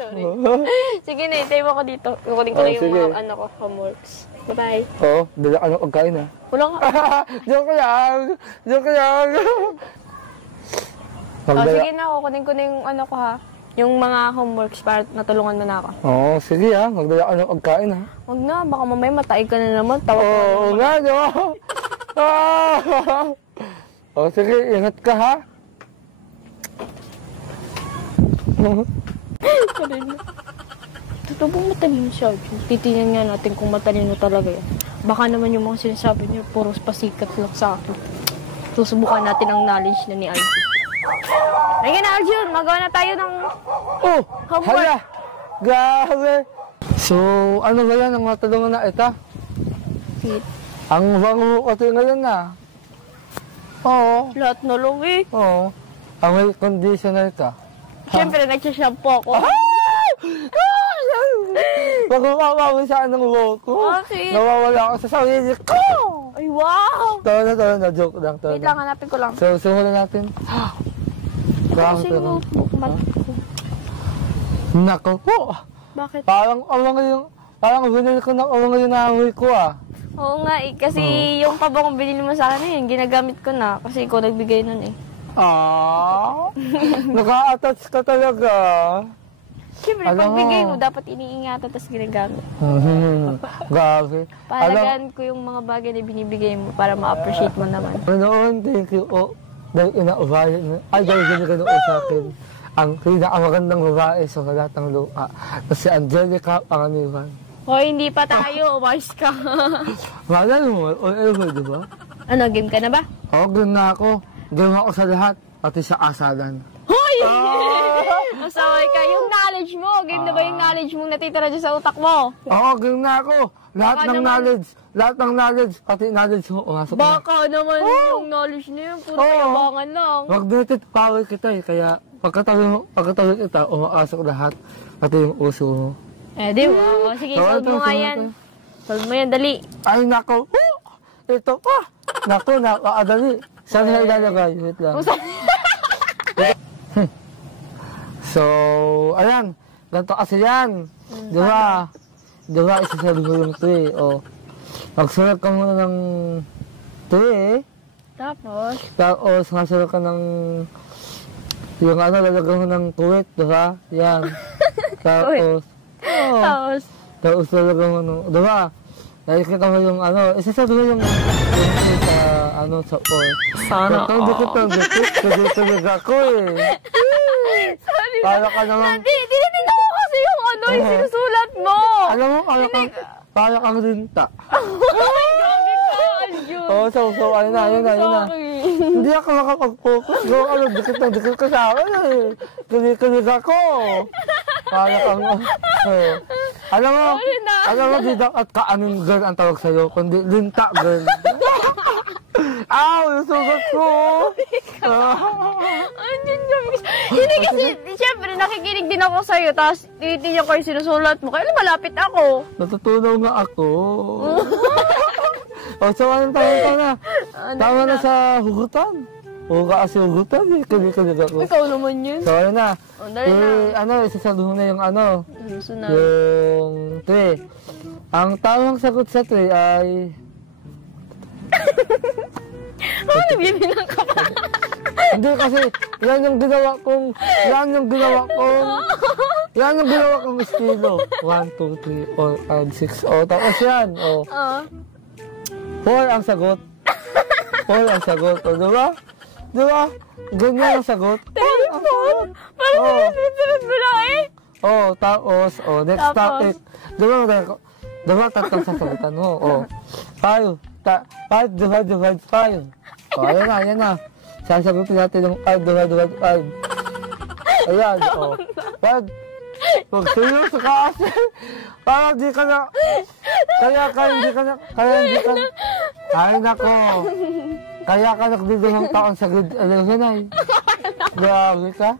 Sorry. Sige na, itay mo ko dito. Kukunin ko na yung mga ano ko, homeworks. Bye-bye. Oo, dala ka ng pagkain ha. Wala ka. Joke lang! Joke lang! Sige na, kukunin ko na yung ano ko ha. Yung mga homeworks para natulungan mo na ako. Oo, sige ha. Magdala ka ng pagkain ha. Huwag na, baka mamaya mataig ka na naman. Tawa ka na Oo naman. nga, no? O sige, ingat ka ha. Totoo bang matalino siya? Titingnan nga natin kung matalino talaga yan. Baka naman yung mga sinasabi niya, puros pasikat lang sa akin. Susubukan natin ang knowledge na ni Arjun. Ngayon na Arjun, magawa na tayo ng homework. Hala! Grabe! So, ano ba yan ang matulungan na ita? Wait. Ang bango kasi ngayon na. Oo. Lahat na lang eh. Oo. Ang may conditioner ka. Siyempre, nagsashampoo ako. Pagkakawa mo sa anong loko. Bakit? Nawawala ako sa sarili ko. Ay, wow! Tawa na, joke lang. Wait lang, hanapin ko lang. So, simulan natin. Grabe Kasi ka. notebook man ko. Nako po. Bakit? Parang binili ko ng awang yung nahoy ko ah. Oo nga eh, kasi yung pabakong binili mo sa akin eh, ginagamit ko na. Kasi ikaw nagbigay nun eh. Naka-attach ka talaga. Siyempre, pagbigay mo, dapat iniingatan tapos ginagamit. Grabe. Pahalagaan ko yung mga bagay na binibigay mo para ma-appreciate mo naman. Noon, thank you. Dahil inaubayan mo. Ay, dahil ganyan ka noon sa akin. Ang pinakamagandang babae sa lahat ng lupa. Si Angelica Pangamiwan. Hoy, hindi pa tayo. Umayos ka. Malay mo, di ba? Ano, game ka na ba? Oo, game na ako. Game ako sa lahat, pati sa asalan. Hoy! Masaway ka. Yung knowledge mo, game na ba yung knowledge mong natitira dyan sa utak mo? Oo, game na ako. Lahat Baka ng naman- knowledge. Lahat ng knowledge, pati knowledge mo, umasok na. Baka naman yung knowledge na yun, puro kayabangan lang. Magnetic power kita eh, kaya pagkatabi kita, umasok lahat, pati yung uso mo. Eh, di ba? O, sige, solve mo nga yan. Solve mo yan, dali. Ay, nako. Ito pa. Nako, nakakadali. Saan na ilalagay? Wait lang. So, ayan. Ganito kasi yan. Di ba? Di ba, isasabi mo yung 3. O, magsulat ka muna ng 3. Tapos? Tapos, magsulat ka ng yung ano, lalagyan mo ng kuwet, di ba? Yan. Tapos, tapos lalagyan mo ng, di ba? Nakikita mo yung ano, isasabi mo yung sa, ano, sa or. Sana all. Dikit ako eh. Sorry. Para ka naman. Tinitingnan ko kasi yung ano, yung sinusulat mo. Alam mo, para kang rinta. Ay, gabi ka, Arjun. Oo, so, ano na. Hindi ako makapag-focus. Dikit ka sa akin eh. Kinig ako. Para kang, alam mo, di dapat ka-anong girl ang tawag sa'yo, kundi rinta girl. Aw, yung sugat ko. Hindi kasi, siyempre, nakikinig din ako sa'yo, tapos tinitingnan ko yung sinusulat mo. Kaya malapit ako. Natutunaw nga ako. So, anong tawag na? Tama na sa hugutan. Huga kasi hugutan eh. Kinig ako. Ikaw naman yun. So, ano na? Dali na. Isasabi mo na yung ano. Sunod. Yung 3. Ang tamang sagot sa 3 ay... Nagbibilang ka pa. Hindi kasi, yan yung ginawa kong estilo. 1, 2, 3, 4, 5, 6. O, tapos yan. O. 4 ang sagot. 4 ang sagot. O, diba? Diba? Ganyan ang sagot. Telephone? Parang sunod mo lang eh. O, tapos, next Tapos? topic. Diba tatlong sasagutan mo? O, 5 divide 5. O, ayan na. Sasagutin natin yung 5 divide 5. Ayan, o. 5. Huwag seryoso ka kasi. Parang di ka na. Hindi ka na. Ay, nako. Kaya ka nagdidimang taon sa grade 11 ay. Grabe ka.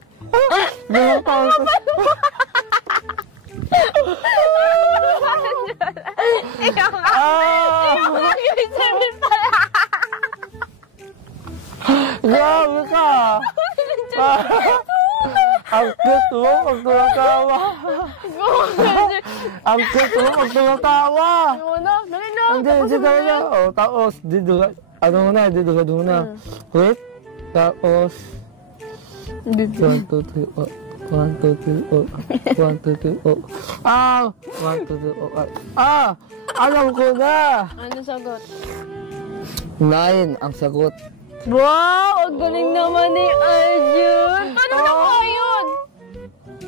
Dimang taon sa... Ikaw nga. Yung sabihin pala. Grabe ka. Ang cute mo pag tumatawa. Ang cute mo pag tumatawa. Ano na? Dali na. Hindi talaga. O, tapos, ano na, dito na. Wait. Tapos, 1, 2, 3, 1, 2, 3, 1, 2, 3, Ah! 1, 2, 3, Ah! Alam ko na! Ano sagot? 9 ang sagot. Wow! Ang galing naman ni Arjun! Paano nakuha yun?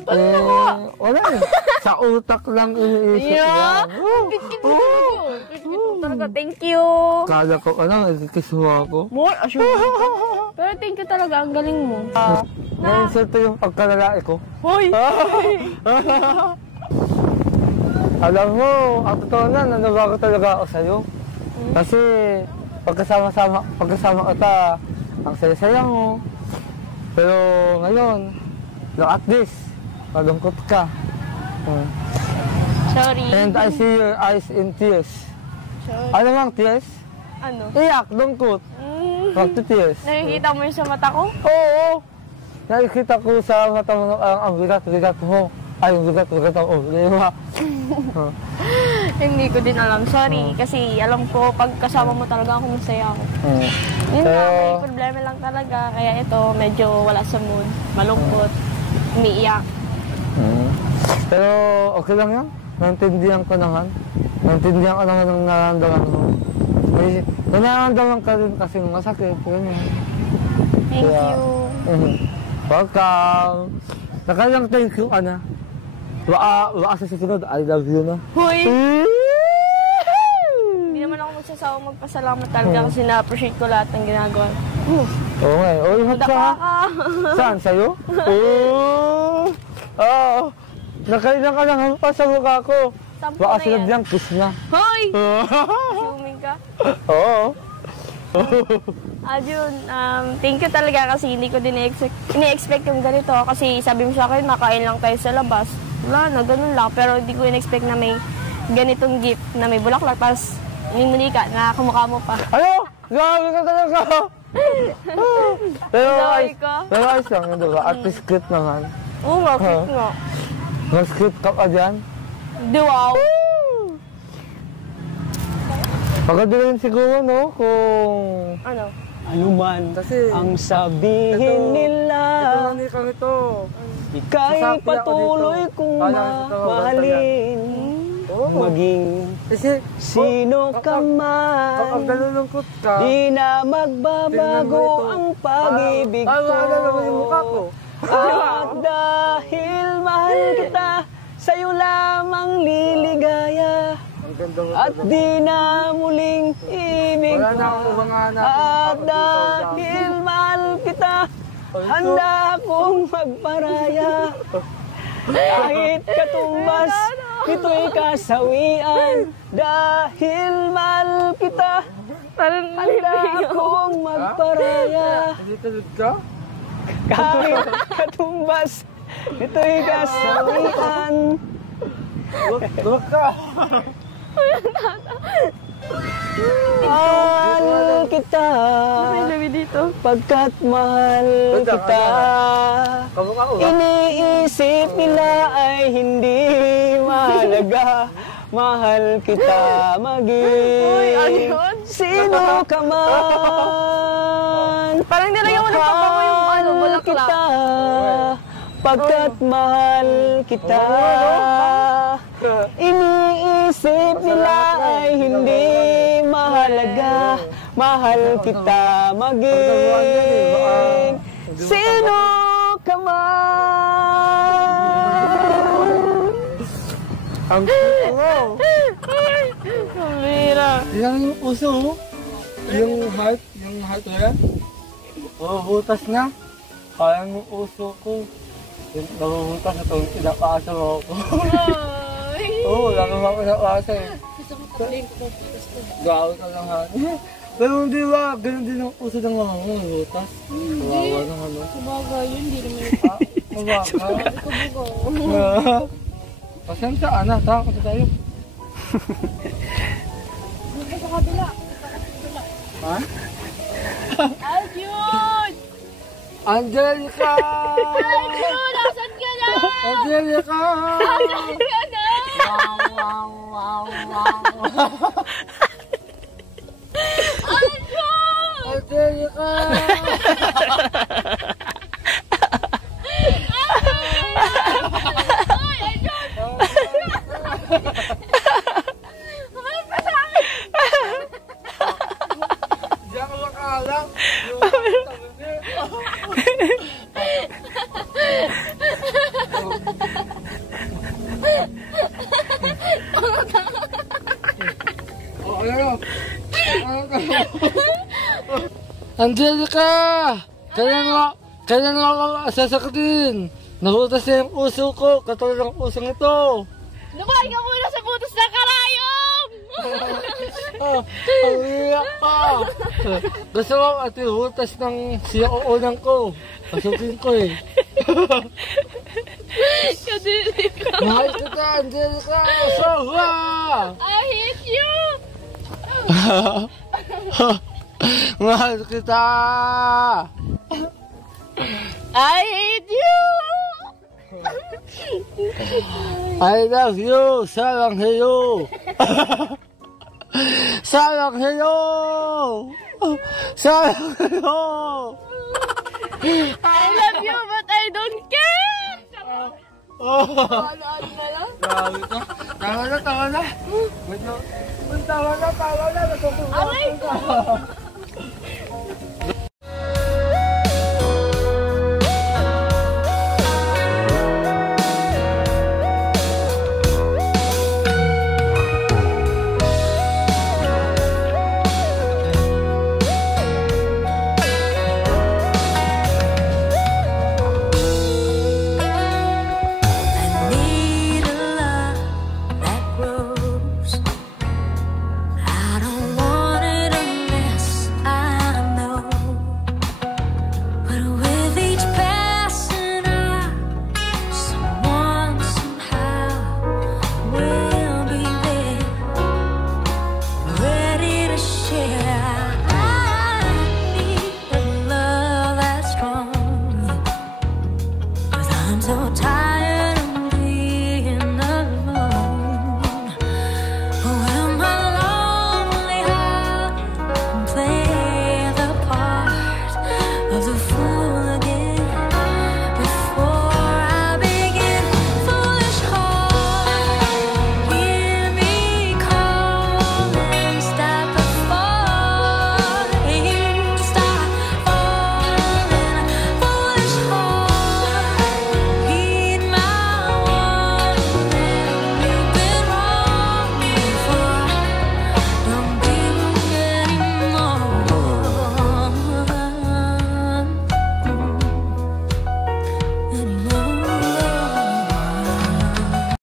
Paano nakuha? Wala eh. Sa utak lang iniisip Yeah! yan. Kit-kit mo talaga. Kit-kit mo talaga. Thank you! Kala ko, ikikisuha ko. More assure. Pero thank you talaga. Ang galing mo. Naiinsulto yung pagkalalaki ko. Hoy! Alam mo, ang totoo na, nanabago talaga ako sa'yo. Kasi, pagkasama kita, ang saya-saya mo. Pero ngayon, look at this, malungkot ka. Sorry. And I see your eyes in tears. Sorry. Ano bang tears? Ano? Iyak, lungkot, magti-tears. Nakikita mo yung sa mata ko? Oo, nakikita ko sa mata mo ang bigat mo. Ay, ang bigat ang ulo mo. Hindi ko din alam. Sorry. Kasi alam ko, pag kasama mo talaga ako, masaya ako. Yun nga, may problema lang talaga. Kaya ito, medyo wala sa mood. Malungkot. Umiiyak. Pero okay lang yan. Naintindihan ko naman. Naintindihan ko naman ang nararamdaman mo. May nararamdaman ka rin kasi masakit. Ganyan. Thank Kaya, you. Welcome. Nakalang thank you, Ana. Waka sa susunod, I love you na. Hoy! Hindi naman ako magsasawang magpasalamat talaga kasi na-appreciate ko lahat ng ginagawa. Oo nga. O, ingat ka. Dapa ka. Saan? Sa'yo? Oo. Nakailang ka lang hampas sa mukha ko. Sampo Baka na sila yan. diyang kiss na. Hoy! Assuming ka. Oo. Ajun, thank you talaga kasi hindi ko din ini-expect yung ganito. Kasi sabi mo sa akin, makain lang tayo sa labas. Wala na, ganun lang. Pero hindi ko in-expect na may ganitong gift na may bulaklak. Tapos, yung ka, nakakamukha mo pa. Ano? Grabe ka talaga. Pero Sorry ayos. ka. Pero ayos lang yun, diba? At least cute naman. Oo nga, cute nga. Mas cute ka pa dyan. Di wow. Maganda rin siguro, no? Kung... Ano? Anuman Kasi, ang sabihin nila, Ito, kami to. ika'y Sasapi ako patuloy dito. kong Kala ko ito, mahalin. Oo. Maging Kasi, sino ka kapag man, nalulungkot ka, di na tingnan mo magbabago ito. ang pag-ibig Parang ko. ano naman yung mukha ko. At dahil mahal kita, sa'yo lamang liligaya. Ang ganda mo At talaga. di na muling ibig Wala na ko. akong umanganap. At dahil mahal kita, handa akong magparaya. Kahit katumbas, ito'y kasawian. Dahil mahal kita, handa akong magparaya. Hindi tulad ka? Kahit katumbas, ito'y kasawian. Huwag ka! Mahal kita, May dito. pagkat mahal kita. Kamukha ko ba? Iniisip nila ay hindi mahalaga. Mahal kita Uy, ano maging yun? sino ka man. Parang nilagyan mo ng papango yung ano, Mahal bulaklak. kita, pagkat mahal kita. Iniisip nila ay hindi mahalaga. Mahal kita maging sino ka man. Ang puto mo! Kamira. Yan yung puso mo. Yung heart mo yan. Butas na. Parang yung puso ko. Yung nabubutas na itong pinapasa mo ako. Ay. Oo, wala naman ako pinapasa eh. Gawin ka lang ha. Pero hindi ba, ganun din ang puso ng mga mo, butas. Kawawa ng ano. Sabagay yun, hindi naman Mabaka. ikabugaw. Pasensya, anak, takot tayo. Sa kabila. Ha? Arjun! Angelica! Arjun! Nasa Angelica! Angelica! Wow, wow, wow, wow. Angelica! Diyan ka makalang. Angelica! Kailan nga sasakitin? Nahutas na yung uso ko, katulad ng usong ito. Lumayan ka muna sa butas ng karayom! Ang iyak ka! Gusto ko at ihutas ng siyauunang ko. Pasukin ko eh. Kadiri ka! Mahal kita, Angelica! Soha! I hate you! Mahal kita! I hate you! I love you! Sarang hello! Sarang hello! Sarang hello! I love you but I don't care! Ano-ano na lang? Grabe ka. Tama na. Tama na. Tama na. Aray ko!